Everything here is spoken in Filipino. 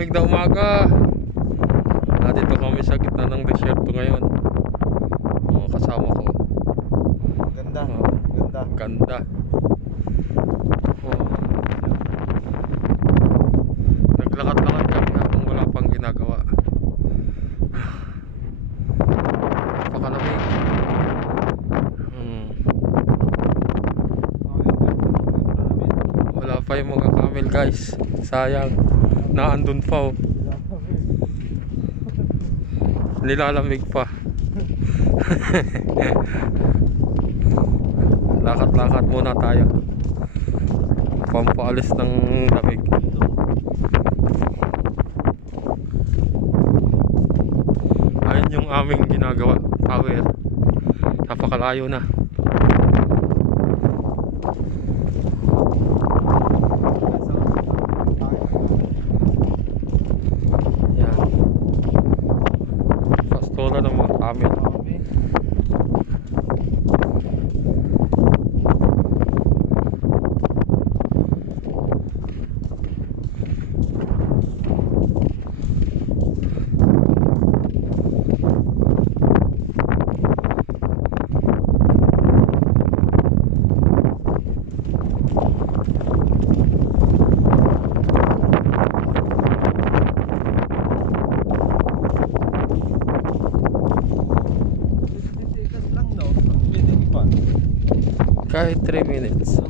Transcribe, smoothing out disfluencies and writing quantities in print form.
malamig na umaga. Dito kami sa gitna ng desierto ngayon. Kasama ko. Ganda. Ganda. Naglakad-lakad kami habang wala pang ginagawa. Napakalamig. Wala pa yung mga camel guys. Sayang. Naandun pa oh. Nilalamig pa. Lakad-lakad muna tayo. Pampaalis ng lamig. Ayun yung aming ginagawa. Tower. Napakalayo na. Pastola ng mga camel. Kahit 3 minutes.